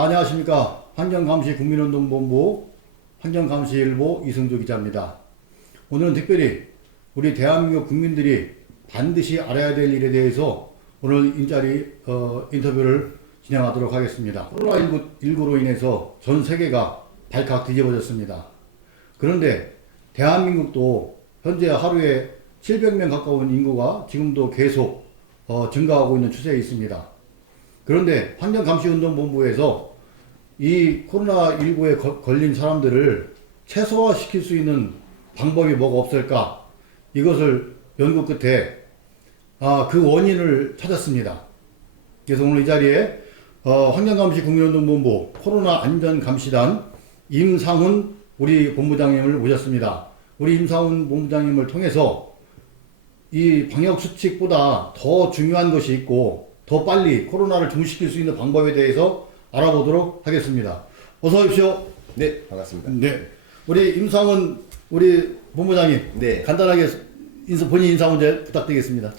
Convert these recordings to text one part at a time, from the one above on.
자, 안녕하십니까. 환경감시 국민운동본부 환경감시일보 이승조 기자입니다. 오늘은 특별히 우리 대한민국 국민들이 반드시 알아야 될 일에 대해서 오늘 인터뷰를 진행하도록 하겠습니다. 코로나19로 인해서 전 세계가 발칵 뒤집어졌습니다. 그런데 대한민국도 현재 하루에 700명 가까운 인구가 지금도 계속 증가하고 있는 추세에 있습니다. 그런데 환경감시운동본부에서 이 코로나19에 걸린 사람들을 최소화시킬 수 있는 방법이 뭐가 없을까? 이것을 연구 끝에 그 원인을 찾았습니다. 그래서 오늘 이 자리에 환경감시 국민운동본부 코로나 안전감시단 임상훈 우리 본부장님을 모셨습니다. 우리 임상훈 본부장님을 통해서 이 방역수칙보다 더 중요한 것이 있고 더 빨리 코로나를 종식시킬 수 있는 방법에 대해서 알아보도록 하겠습니다. 어서 오십시오. 네, 반갑습니다. 네. 우리 임상훈 우리 본부장님. 네. 간단하게 본인 인사 먼저 부탁드리겠습니다.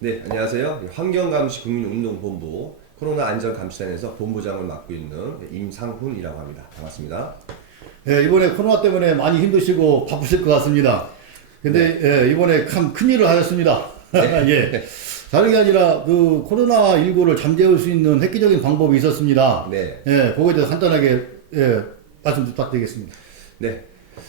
네, 안녕하세요. 환경감시 국민운동본부 코로나 안전감시단에서 본부장을 맡고 있는 임상훈이라고 합니다. 반갑습니다. 예, 이번에 코로나 때문에 많이 힘드시고 바쁘실 것 같습니다. 근데 예, 이번에 참 큰일을 하셨습니다. 네. 예. 다른 게 아니라 그 코로나19를 잠재울 수 있는 획기적인 방법이 있었습니다. 네. 예, 그거에 대해서 간단하게 말씀 부탁드리겠습니다. 네.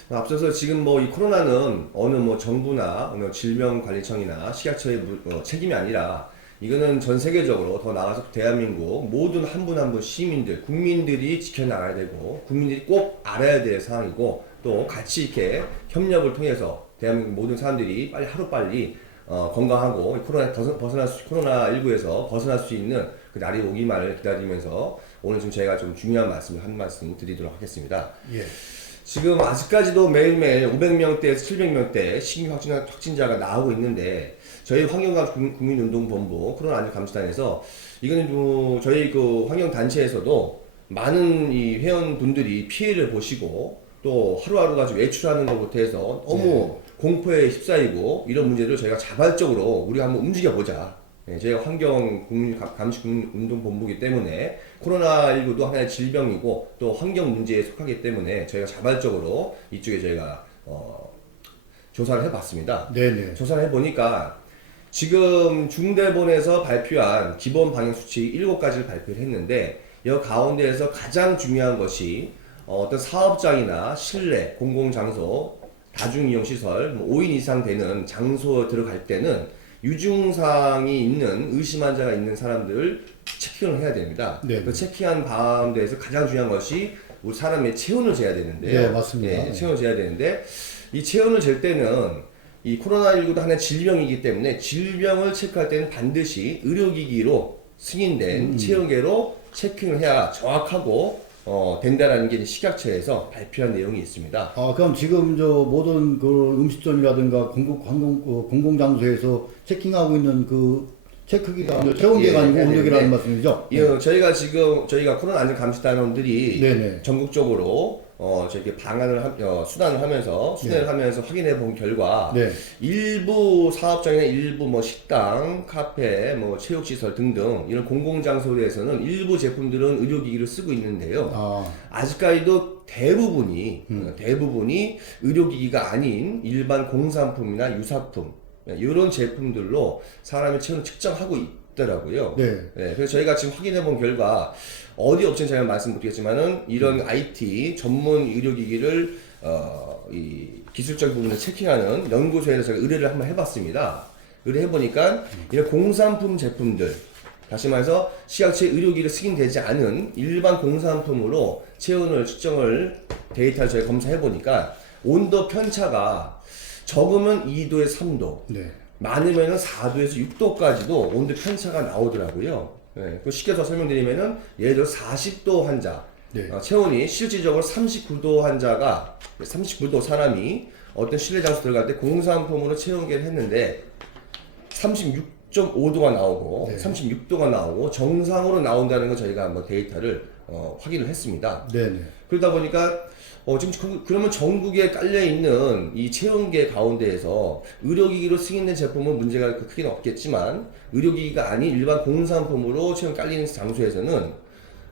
앞서서 지금 이 코로나는 어느 정부나 어느 질병관리청이나 식약처의 책임이 아니라 이거는 전 세계적으로 더 나아가서 대한민국 모든 한 분 한 분 시민들, 국민들이 지켜나가야 되고 국민들이 꼭 알아야 될 상황이고 또 같이 이렇게 협력을 통해서 대한민국 모든 사람들이 하루빨리 건강하고 코로나19에서 벗어날 수 있는 그 날이 오기만을 기다리면서 오늘 지금 제가 좀 중요한 한 말씀 드리도록 하겠습니다. 예. 지금 아직까지도 매일매일 500명대에서 700명대 신규 확진자가 나오고 있는데 저희 환경감시 국민운동본부 코로나 안전감시단에서 이거는 저희 그 환경단체에서도 많은 이 회원분들이 피해를 보시고 또 하루하루가 좀 외출하는 것부터 해서 너무 공포에 휩싸이고 이런 문제를 저희가 자발적으로 우리가 한번 움직여보자. 저희가 환경감시국민운동본부이기 때문에 코로나19도 하나의 질병이고 또 환경 문제에 속하기 때문에 저희가 자발적으로 이쪽에 저희가 조사를 해봤습니다. 네네. 조사를 해보니까 지금 중대본에서 발표한 기본 방역수칙 7가지를 발표를 했는데 이 가운데에서 가장 중요한 것이 어떤 사업장이나 실내, 공공장소, 다중이용시설 5인 이상 되는 장소에 들어갈 때는 유증상이 있는 의심 환자가 있는 사람들 체킹을 해야 됩니다. 네. 그 체킹한 가운데에서 가장 중요한 것이 우리 사람의 체온을 재야 되는데요. 네, 맞습니다. 체온을 재야 되는데 이 체온을 잴 때는 이 코로나19도 하나의 질병이기 때문에 질병을 체크할 때는 반드시 의료기기로 승인된 체온계로 체킹을 해야 정확하고 된다라는 게 식약처에서 발표한 내용이 있습니다. 그럼 지금 모든 그 음식점이라든가 공공장소에서 체킹하고 있는 그 체크기가 체온계가 아니고 온도계라는 말씀이죠? 저희가 코로나 안전감시단원들이 네네. 전국적으로 저렇게 수단을 하면서 확인해 본 결과 네. 일부 사업장이나 일부 식당, 카페, 체육시설 등등 이런 공공장소에서는 일부 제품들은 의료기기를 쓰고 있는데요. 아직까지도 대부분이 의료기기가 아닌 일반 공산품이나 유사품 이런 제품들로 사람의 체온을 측정하고 있더라고요. 네. 그래서 저희가 지금 확인해 본 결과 어디 업체는 제가 말씀 못 드리겠지만은 이런 IT 전문 의료기기를 이 기술적 부분을 체킹하는 연구소에서 제가 의뢰를 한번 해봤습니다. 의뢰해보니까 이런 공산품 제품들, 다시 말해서 식약처의 의료기기를 승인되지 않은 일반 공산품으로 체온을 측정을 데이터를 저희가 검사해보니까 온도 편차가 적으면 2도에서 3도, 네. 많으면 4도에서 6도까지도 온도 편차가 나오더라고요. 쉽게 더 설명드리면은 예를 들어 40도 환자, 네. 체온이 실질적으로 39도 환자가 39도 사람이 어떤 실내 장소 들어갈 때 공산품으로 체온계를 했는데 36.5도가 나오고 36도가 나오고 정상으로 나온다는 거 저희가 한번 데이터를 확인을 했습니다. 네네. 그러다 보니까 지금 그러면 전국에 깔려 있는 이 체온계 가운데에서 의료기기로 승인된 제품은 문제가 크게는 없겠지만 의료기기가 아닌 일반 공산품으로 체온 깔리는 장소에서는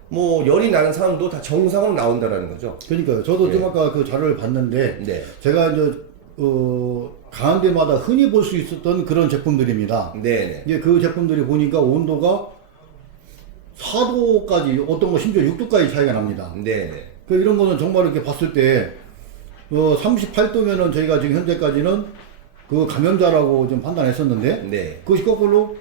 뭐 열이 나는 사람도 다 정상으로 나온다라는 거죠. 그러니까요. 저도 좀 네. 아까 그 자료를 봤는데 네. 제가 이제 가는 데마다 흔히 볼 수 있었던 그런 제품들입니다. 네네. 이제 그 제품들이 보니까 온도가 4도까지 어떤 거 심지어 6도까지 차이가 납니다. 네네. 그 이런 거는 정말 이렇게 봤을 때 38도면은 저희가 지금 현재까지는 그 감염자라고 좀 판단했었는데 네. 그것이 거꾸로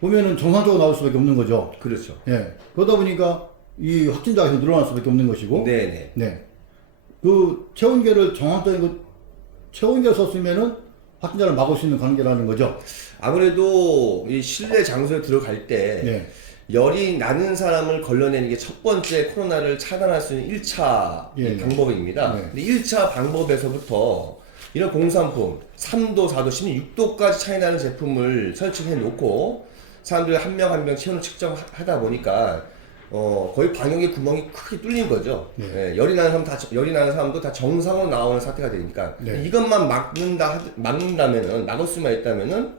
보면은 정상적으로 나올 수밖에 없는 거죠. 그렇죠. 예. 그러다 보니까 이 확진자가 계속 늘어날 수밖에 없는 것이고. 네네. 네. 그 체온계를 정확하게 그 체온계를 썼으면은 확진자를 막을 수 있는 관계라는 거죠. 아무래도 이 실내 장소에 들어갈 때 네. 열이 나는 사람을 걸러내는 게 첫 번째 코로나를 차단할 수 있는 1차 예. 방법입니다. 네. 근데 1차 방법에서부터 이런 공산품 3도, 4도, 심지어 6도까지 차이 나는 제품을 설치해 놓고 사람들 한 명 한 명 체온을 측정하다 보니까 거의 방역의 구멍이 크게 뚫린 거죠. 네. 예, 열이 나는 사람도 다 정상으로 나오는 사태가 되니까 네. 이것만 막는다면은 막을 수만 있다면은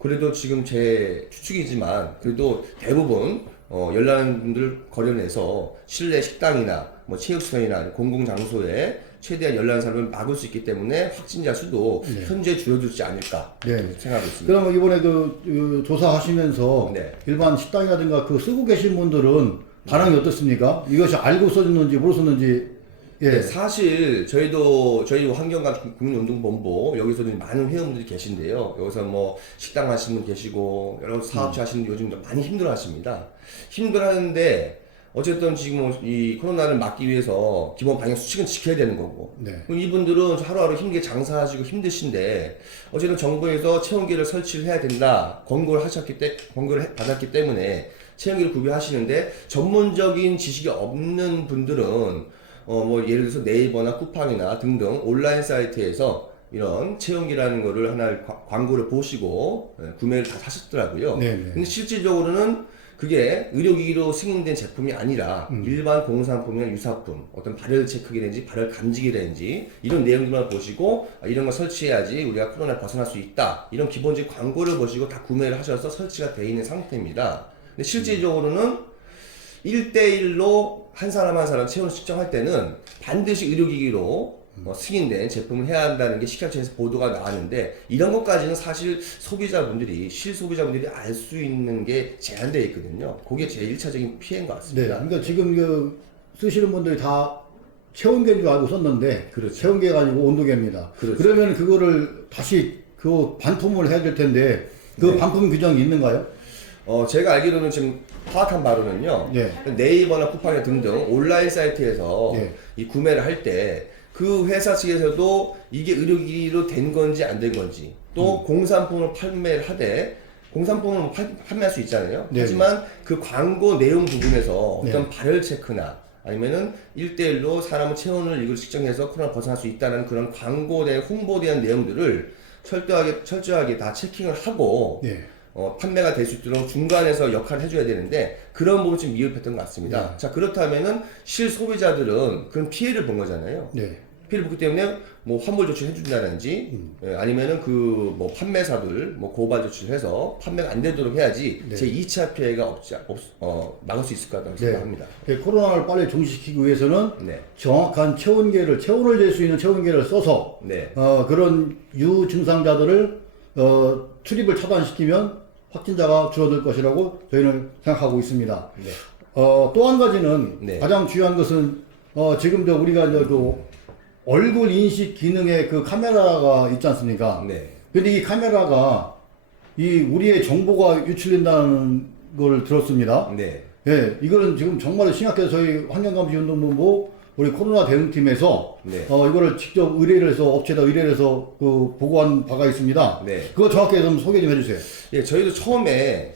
그래도 지금 제 추측이지만 그래도 대부분 열나는 분들 걸려내서 실내 식당이나 뭐 체육시설이나 공공장소에 최대한 열나는 사람을 막을 수 있기 때문에 확진자 수도 네. 현재 줄어들지 않을까 네. 생각하고 있습니다. 그러면 이번에 그 조사하시면서 네. 일반 식당이라든가 그 쓰고 계신 분들은 반응이 어떻습니까? 이것이 알고 써졌는지 모르셨는지. 예. 네, 사실 저희 환경과 국민운동본부 여기서도 많은 회원분들이 계신데요. 여기서 뭐 식당 하시는 분 계시고 여러 사업체 하시는 분 요즘 많이 힘들어하십니다. 힘들어하는데 어쨌든 지금 이 코로나를 막기 위해서 기본 방역 수칙은 지켜야 되는 거고. 네. 그럼 이분들은 하루하루 힘들게 장사하시고 힘드신데 어쨌든 정부에서 체온계를 설치를 해야 된다 권고를 받았기 때문에 체온계를 구비하시는데 전문적인 지식이 없는 분들은 뭐 예를 들어서 네이버나 쿠팡이나 등등 온라인 사이트에서 이런 체온계라는 거를 하나 광고를 보시고 구매를 다 하셨더라고요. 네네. 근데 실질적으로는 그게 의료기기로 승인된 제품이 아니라 일반 공산품이나 유사품, 어떤 발열 체크기라든지 발열 감지기라든지 이런 내용들만 보시고 이런 거 설치해야지 우리가 코로나를 벗어날 수 있다. 이런 기본적인 광고를 보시고 다 구매를 하셔서 설치가 되어 있는 상태입니다. 근데 실질적으로는 1대1로 한 사람 한 사람 체온을 측정할 때는 반드시 의료기기로 승인된 제품을 해야 한다는 게 식약처에서 보도가 나왔는데 이런 것까지는 사실 실소비자분들이 알 수 있는 게 제한되어 있거든요. 그게 제일 1차적인 피해인 것 네. 같습니다. 그러니까 지금 그 쓰시는 분들이 다 체온계인 줄 알고 썼는데 그렇죠. 체온계가 아니고 온도계입니다. 그렇죠. 그러면 그거를 다시 그 반품을 해야 될 텐데 그 네. 반품 규정이 있는가요? 제가 알기로는 지금 파악한 바로는요. 네. 네이버나 쿠팡이나 등등 온라인 사이트에서 네. 이 구매를 할 때 그 회사 측에서도 이게 의료기기로 된 건지 안 된 건지 또 공산품을 판매를 하되 공산품을 판매할 수 있잖아요. 네. 하지만 그 광고 내용 부분에서 어떤 네. 발열 체크나 아니면은 1대1로 사람의 체온을 이걸 측정해서 코로나 벗어날 수 있다는 그런 광고에 홍보에 대한 내용들을 철저하게 다 체킹을 하고 네. 판매가 될 수 있도록 중간에서 역할을 해줘야 되는데 그런 부분이 좀 미흡했던 것 같습니다. 네. 자 그렇다면은 실소비자들은 그런 피해를 본 거잖아요. 네. 피해를 봤기 때문에 뭐 환불 조치를 해준다든지 아니면은 그 뭐 판매사들 뭐 고발 조치를 해서 판매가 안 되도록 해야지 네. 제 2차 피해가 막을 수 있을 것 같다고 생각합니다. 네. 코로나를 빨리 종식시키기 위해서는 네. 정확한 체온을 잴 수 있는 체온계를 써서 네. 그런 유증상자들을 출입을 차단시키면 확진자가 줄어들 것이라고 저희는 생각하고 있습니다. 네. 또 한 가지는 네. 가장 중요한 것은 지금 우리가 그 얼굴 인식 기능의 그 카메라가 있지 않습니까? 네. 근데 이 카메라가 우리의 정보가 유출된다는 걸 들었습니다. 네. 예, 이거는 지금 정말 심각해서 저희 환경감시운동본부 우리 코로나 대응팀에서 네. 이거를 직접 업체에다 의뢰를 해서 그 보고한 바가 있습니다. 네. 그거 정확하게 좀 소개 좀 해주세요. 예, 저희도 처음에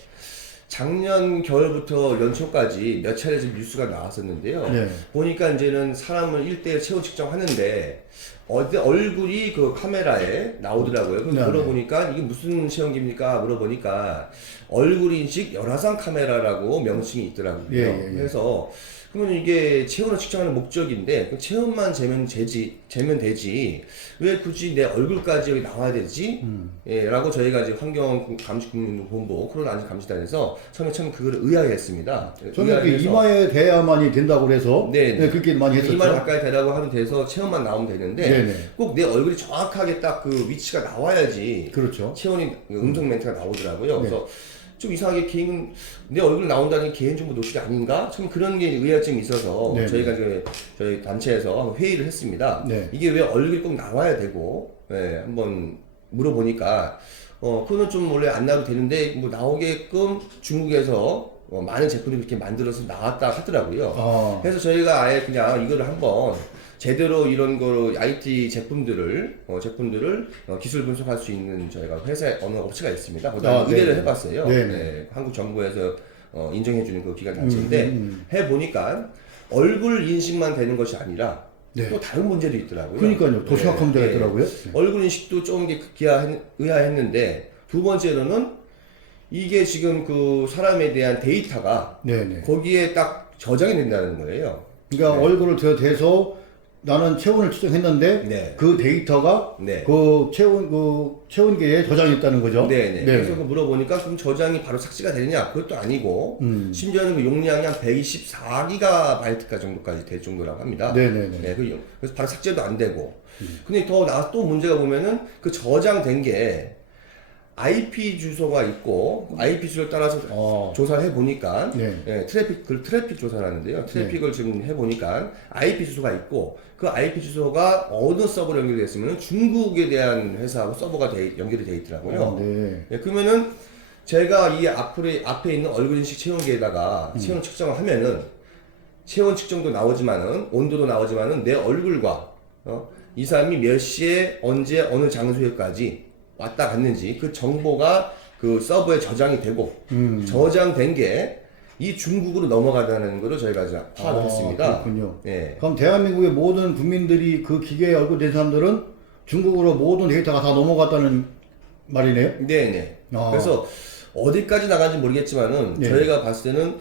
작년 겨울부터 연초까지 몇 차례 좀 뉴스가 나왔었는데요. 네. 보니까 이제는 사람을 1대1 체온 측정하는데 얼굴이 그 카메라에 나오더라고요. 그래서 네, 물어보니까 이게 무슨 체온계입니까? 물어보니까 얼굴 인식 열화상 카메라라고 명칭이 있더라고요. 예, 예, 예. 그래서 그러면 이게 체온을 측정하는 목적인데 그 체온만 재면 되지 왜 굳이 내 얼굴까지 여기 나와야 되지? 예, 라고 저희가 이제 환경감시국민본부 코로나 안전 감시단에서 처음에 그거를 의아해했습니다. 저는 그 이마에 대야만이 된다고 그래서 네, 그렇게 많이 했었죠. 이마를 가까이 대라고 하면 돼서 체온만 나오면 되는데 네네. 꼭 내 얼굴이 정확하게 딱 그 위치가 나와야지 그렇죠. 체온이 음성 멘트가 나오더라고요. 네. 그래서 좀 이상하게 내 얼굴 나온다는 게 개인정보 노출이 아닌가? 참 그런 게 의아점이 있어서 네네. 저희가 이제 저희 단체에서 한번 회의를 했습니다. 네. 이게 왜 얼굴이 꼭 나와야 되고, 예, 한번 물어보니까, 그거는 좀 원래 안 나와도 되는데, 뭐 나오게끔 중국에서 많은 제품들이 그렇게 만들어서 나왔다 하더라고요. 아. 그래서 저희가 아예 그냥 이거를 한번 제대로 이런 거로 IT 제품들을 기술 분석할 수 있는 저희가 회사 어느 업체가 있습니다. 거기다 의뢰를 네. 해봤어요. 네. 네, 한국 정부에서 인정해주는 그 기관 단체인데 해보니까 얼굴 인식만 되는 것이 아니라 네. 또 다른 문제도 있더라고요. 그러니까요. 더 심각한 문제가 있더라고요. 네. 얼굴 인식도 좀 의아했는데 두 번째로는 이게 지금 그 사람에 대한 데이터가 네네. 거기에 딱 저장이 된다는 거예요. 그러니까 얼굴을 대서 나는 체온을 측정했는데 네. 그 데이터가 네. 그 체온계에 저장했다는 거죠. 네네. 그래서 그 물어보니까 그럼 저장이 바로 삭제가 되느냐? 그것도 아니고 심지어는 그 용량이 한 124GB 정도까지 될 정도라고 합니다. 네네네. 네, 그래서 바로 삭제도 안 되고. 근데 또 문제가 보면은 그 저장된 게 IP 주소가 있고 IP 주소를 따라서 조사를 해보니까 네. 트래픽 조사를 하는데요. 트래픽을 지금 해보니까 IP 주소가 있고 그 IP 주소가 어느 서버로 연결되어 있으면 중국에 대한 회사하고 서버가 연결이 되어 있더라고요. 네. 예, 그러면은 제가 이 앞에 있는 얼굴 인식 체온계에다가 체온 측정을 하면은 체온 측정도 나오지만은 온도도 나오지만은 내 얼굴과 이 사람이 몇 시에 언제 어느 장소에까지 왔다 갔는지 그 정보가 그 서버에 저장이 되고 저장된 게 이 중국으로 넘어가다는 거를 저희가 이제 파악을 했습니다. 그렇군요. 예. 그럼 대한민국의 모든 국민들이 그 기계에 얼굴 된 사람들은 중국으로 모든 데이터가 다 넘어갔다는 말이네요. 네네. 그래서 어디까지 나간지 모르겠지만은 네. 저희가 봤을 때는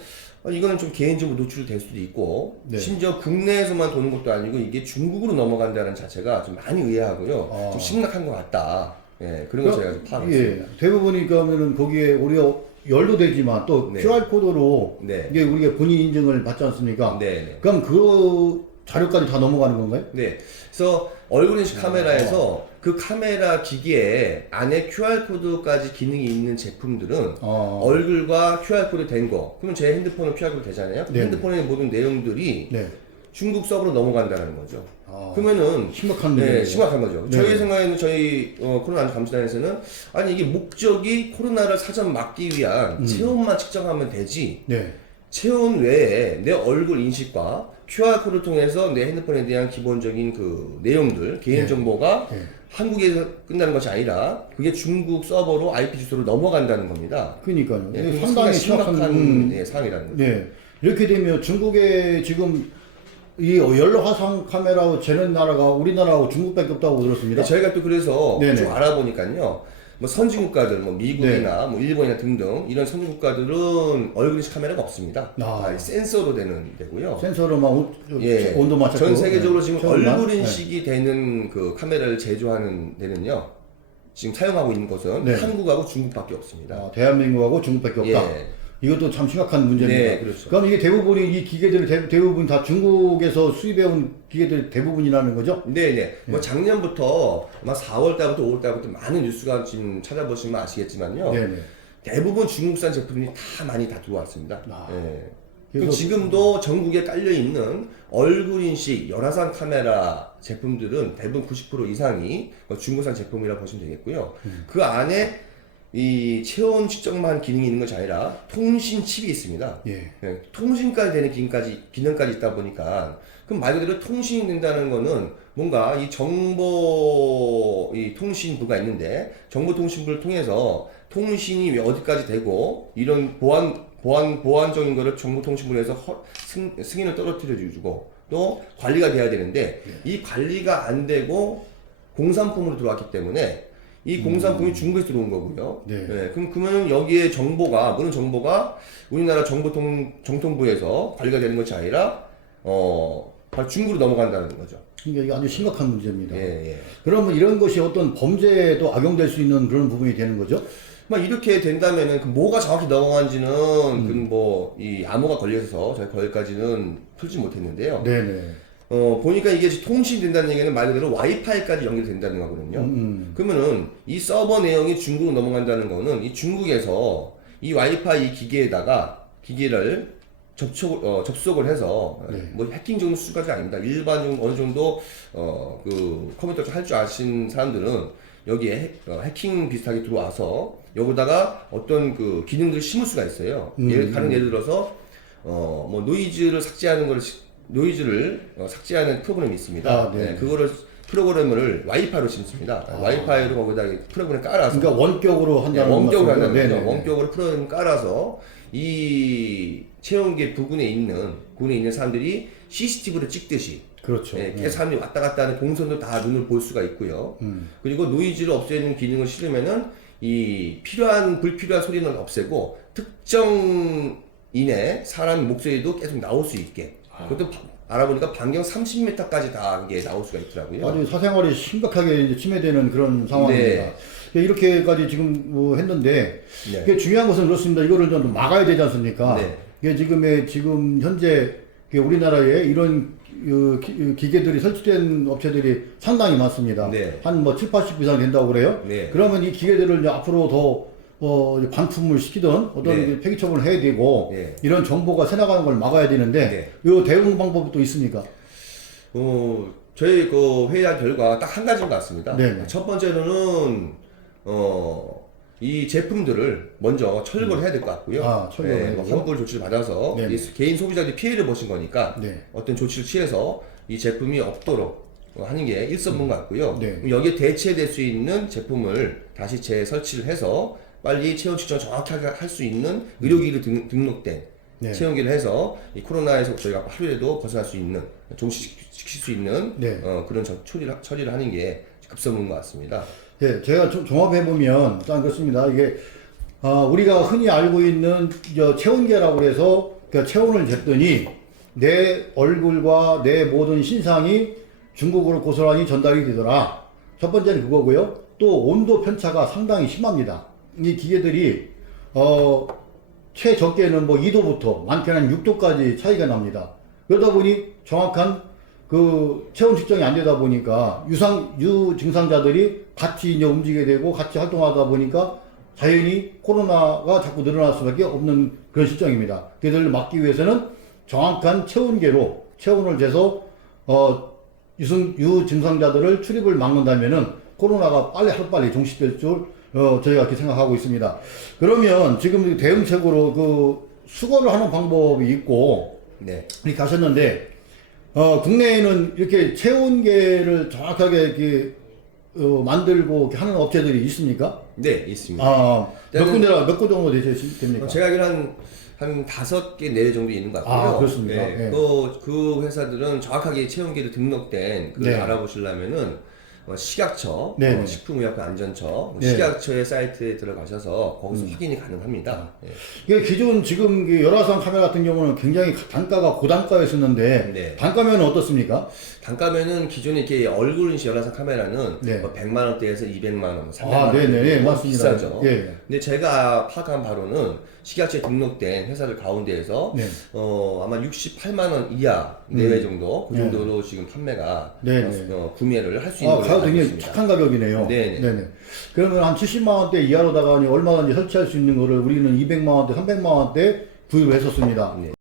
이거는 좀 개인정보 노출이 될 수도 있고 네. 심지어 국내에서만 도는 것도 아니고 이게 중국으로 넘어간다는 자체가 좀 많이 의아하고요. 좀 심각한 것 같다. 예, 그런 거 저희가 좀 파악했습니다. 예, 대부분이 그러면은 거기에 우리가 열도 되지만 또 네. QR 코드로 네. 이게 우리가 본인 인증을 받지 않습니까? 네네. 그럼 그 자료까지 다 넘어가는 건가요? 네. 그래서 얼굴 인식 카메라에서 그 카메라 기기에 안에 QR코드까지 기능이 있는 제품들은 얼굴과 QR코드 된 거. 그러면 제 핸드폰은 QR코드 되잖아요. 네. 핸드폰의 모든 내용들이 네. 중국 서버로 넘어간다는 거죠. 그러면은 심각한 문제네요. 네, 심각한 거죠. 네. 저희 생각에는 저희 코로나 안전 감시단에서는 아니 이게 목적이 코로나를 사전 막기 위한 체온만 측정하면 되지. 네. 체온 외에 내 얼굴 인식과 QR코드를 통해서 내 핸드폰에 대한 기본적인 그 내용들, 개인정보가 네. 한국에서 끝나는 것이 아니라 그게 중국 서버로 IP 주소로 넘어간다는 겁니다. 그러니까요. 네, 이게 그게 상당히 심각한 상황이라는 거죠. 네. 이렇게 되면 중국에 지금 이 연료 화상 카메라 재는 나라가 우리나라하고 중국밖에 없다고 들었습니다. 네, 저희가 또 그래서 네네. 좀 알아보니까요. 뭐 선진국가들, 뭐 미국이나 뭐 일본이나 등등 이런 선진국가들은 얼굴 인식 카메라가 없습니다. 다 센서로 되는 데고요. 센서로만 예. 온도만 찾고 전 세계적으로 지금 체온만? 얼굴 인식이 되는 그 카메라를 제조하는 데는요. 지금 사용하고 있는 것은 네. 한국하고 중국밖에 없습니다. 대한민국하고 중국밖에 없다. 예. 이것도 참 심각한 문제입니다. 네, 그렇죠. 그럼 이게 대부분이 이 기계들이 대부분 다 중국에서 수입해온 기계들 대부분이라는 거죠? 네네. 뭐 작년부터 아마 4월 달부터 5월 달부터 많은 뉴스가 지금 찾아보시면 아시겠지만요. 네네. 대부분 중국산 제품이 다 많이 다 들어왔습니다. 예. 그래서 지금도 전국에 깔려 있는 얼굴 인식 열화상 카메라 제품들은 대부분 90% 이상이 중국산 제품이라고 보시면 되겠고요. 그 안에 이 체온 측정만 기능이 있는 것이 아니라 통신 칩이 있습니다. 예. 네, 통신까지 되는 기능까지 있다 보니까 그럼 말 그대로 통신이 된다는 거는 뭔가 이 통신부가 있는데 정보통신부를 통해서 통신이 어디까지 되고 이런 보안적인 거를 정보통신부에서 승인을 떨어뜨려 주고 또 관리가 돼야 되는데 이 관리가 안 되고 공산품으로 들어왔기 때문에 이 공산품이 중국에서 들어온 거고요. 네. 그러면 여기에 정보가 그런 정보가 우리나라 정통부에서 관리가 되는 것이 아니라 바로 중국으로 넘어간다는 거죠. 그러니까 이게 아주 심각한 문제입니다. 예. 그러면 이런 것이 어떤 범죄에도 악용될 수 있는 그런 부분이 되는 거죠? 막 이렇게 된다면은 그 뭐가 정확히 넘어간지는 이 암호가 걸려서 저희 거기까지는 풀지 못했는데요. 네네. 보니까 이게 통신이 된다는 얘기는 말 그대로 와이파이까지 연결된다는 거거든요. 그러면은 이 서버 내용이 중국으로 넘어간다는 거는 이 중국에서 이 와이파이 기계에다가 기계를 접속을 해서 뭐 해킹 정도 수까지 아닙니다. 일반 어느 정도 그 컴퓨터 할 줄 아신 사람들은 여기에 해킹 비슷하게 들어와서 여기다가 어떤 그 기능들을 심을 수가 있어요. 예를 들어서 뭐 노이즈를 삭제하는 삭제하는 프로그램이 있습니다. 그거를 프로그램을 와이파이로 심습니다. 와이파이로 거기다 프로그램을 깔아서 그러니까 원격으로 한다는 원격으로 한다는 거죠. 네네. 원격으로 프로그램을 깔아서 이 체온계 부근에 있는 사람들이 CCTV를 찍듯이 그렇죠. 사람들이 왔다 갔다 하는 동선도 다 눈을 볼 수가 있고요. 그리고 노이즈를 없애는 기능을 실으면은 이 불필요한 소리는 없애고 특정인의 사람 목소리도 계속 나올 수 있게. 그것도 알아보니까 반경 30m까지 다 이게 나올 수가 있더라고요. 아주 사생활이 심각하게 이제 침해되는 그런 상황입니다. 이렇게까지 지금 뭐 했는데 이게 중요한 것은 그렇습니다. 이거를 좀 막아야 되지 않습니까? 이게 지금 현재 우리나라에 이런 기계들이 설치된 업체들이 상당히 많습니다. 한 뭐 70, 80 이상 된다고 그래요. 그러면 이 기계들을 이제 앞으로 더 반품을 시키던 어떤 폐기 처분을 해야 되고 이런 정보가 새나가는 걸 막아야 되는데 이 대응 방법이 또 있습니까? 저희 그 회의한 결과 딱 한 가지인 것 같습니다. 첫 번째로는 이 제품들을 먼저 철거를 해야 될 것 같고요. 환불 조치를 받아서 이 개인 소비자들이 피해를 보신 거니까 어떤 조치를 취해서 이 제품이 없도록 하는 게 일선문 같고요. 여기에 대체될 수 있는 제품을 다시 재설치를 해서 빨리 체온 측정을 정확하게 할 수 있는 의료기기로 등록된 체온기를 해서 이 코로나에서 저희가 하루에도 벗어날 수 있는, 종식시킬 수 있는 그런 처리를 하는 게 급선무인 것 같습니다. 제가 종합해보면 딱 그렇습니다. 이게 우리가 흔히 알고 있는 체온계라고 해서 체온을 쟀더니 내 얼굴과 내 모든 신상이 중국으로 고스란히 전달이 되더라. 첫 번째는 그거고요. 또 온도 편차가 상당히 심합니다. 이 기계들이 최적게는 뭐 2도부터 많게는 6도까지 차이가 납니다. 그러다 보니 정확한 그 체온 측정이 안 되다 보니까 유증상자들이 같이 이제 움직이게 되고 같이 활동하다 보니까 자연히 코로나가 자꾸 늘어날 수밖에 없는 그런 실정입니다. 그들을 막기 위해서는 정확한 체온계로 체온을 재서 유증상자들을 출입을 막는다면은 코로나가 하루빨리 종식될 줄 저희가 그렇게 생각하고 있습니다. 그러면 지금 대응책으로 그 수거를 하는 방법이 있고 이렇게 하셨는데 국내에는 이렇게 체온계를 정확하게 이렇게 만들고 이렇게 하는 업체들이 있습니까? 네, 있습니다. 몇 군 정도 됩니까? 제가 알기로는 한 5개, 4개 정도 있는 것 같고요. 그렇습니까? 그 회사들은 정확하게 체온계로 등록된 그걸 알아보시려면은 식약처, 식품의약품안전처, 식약처의 사이트에 들어가셔서 거기서 확인이 가능합니다. 이게 기존 지금 열화상 카메라 같은 경우는 굉장히 단가가 고단가였었는데 단가면은 어떻습니까? 단가면은 기존에 이렇게 얼굴 인식 열화상 카메라는 뭐 100만 원대에서 200만 원, 300만 원 맞습니다. 비싸죠. 근데 제가 파악한 바로는 식약처에 등록된 회사들 가운데에서 아마 68만 원 이하 내외 정도 그 정도로 지금 판매가 구매를 할 수 있는 걸로 가격 굉장히 착한 가격이네요. 네네. 그러면 한 70만 원대 이하로다가 얼마든지 설치할 수 있는 거를 우리는 200만 원대, 300만 원대 구입을 했었습니다.